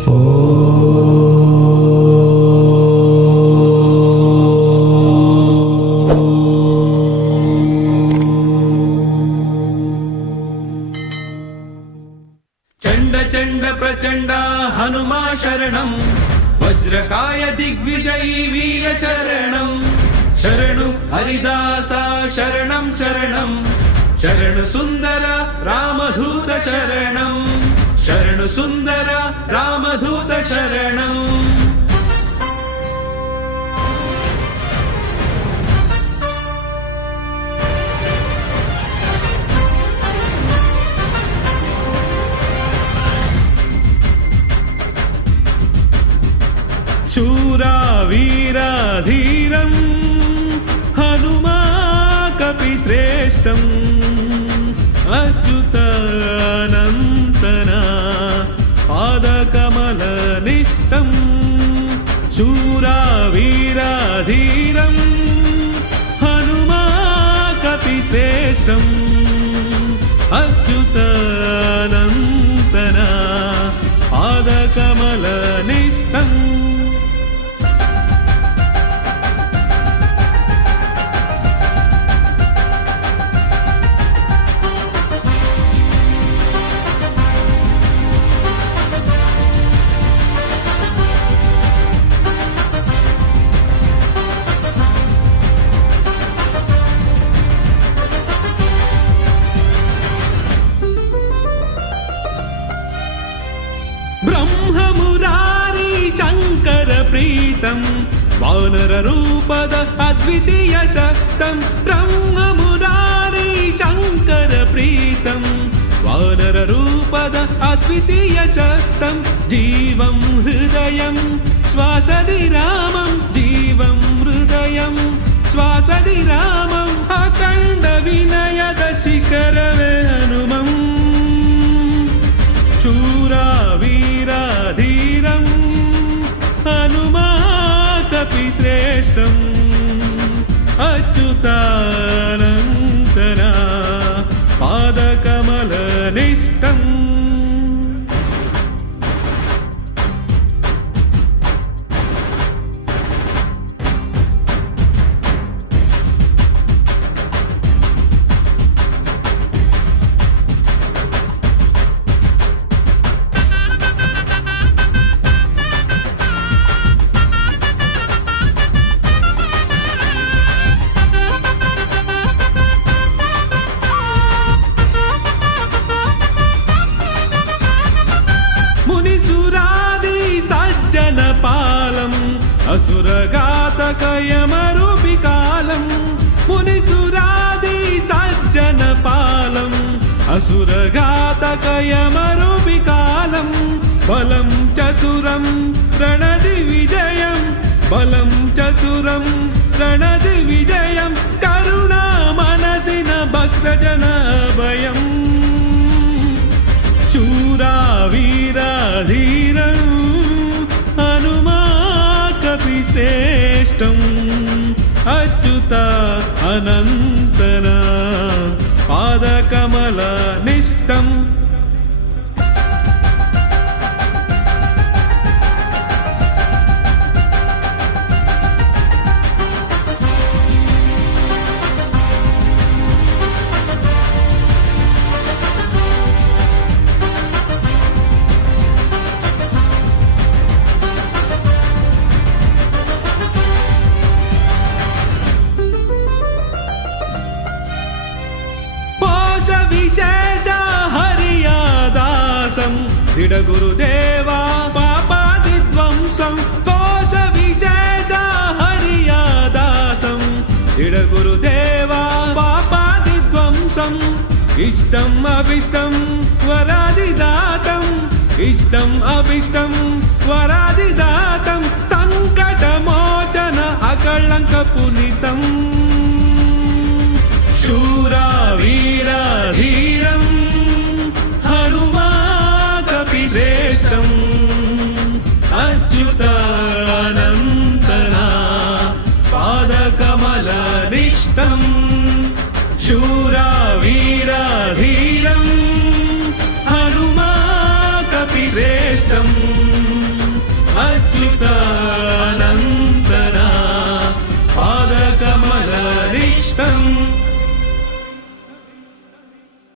చండ చండ ప్రచండ హనుమా శరణం వజ్రకాయ దిగ్విజయీ వీర శరణం. శరణు హరిదాస శరణం శరణం. శరణు సుందర రామధూత శరణం. శరణు సుందర రామధూత శరణం. శూరా వీరా ధీరం హనుమా కపి శ్రేష్టం అచ్యుత శ్రేష్టం అచ్యుతానంతనా ीतं वानररूपद अद्वितीयशक्तं ब्रह्ममुरारी शङ्करप्रीतं वानररूपद अद्वितीयशक्तं जीवं हृदयं श्वासदि रामं जीवं हृदयम् అసురఘాతకయమరుపి కాలం మునిసురాది సజ్జన పాలం అసురఘాతకయమరుపి కాలం బలం చతురం ప్రణది విజయం బలం చతురం ప్రణది విజయం కరుణా మనసిన భక్తజన భయం. శూరా వీరా ధీరం హనుమా కపిసే శ్రేష్టం అచ్యుత అనంతన పాదకమల హరియాదాసం గురుదేవా పాపాది ధ్వంసం కోశ విజయ హరియాదాసం. దృఢ గురుదేవా పాపాది ధ్వంసం ఇష్టం అభిష్టం వరాదిదాతం ఇష్టం అభిష్టం వరాదిదాతం சித்தம்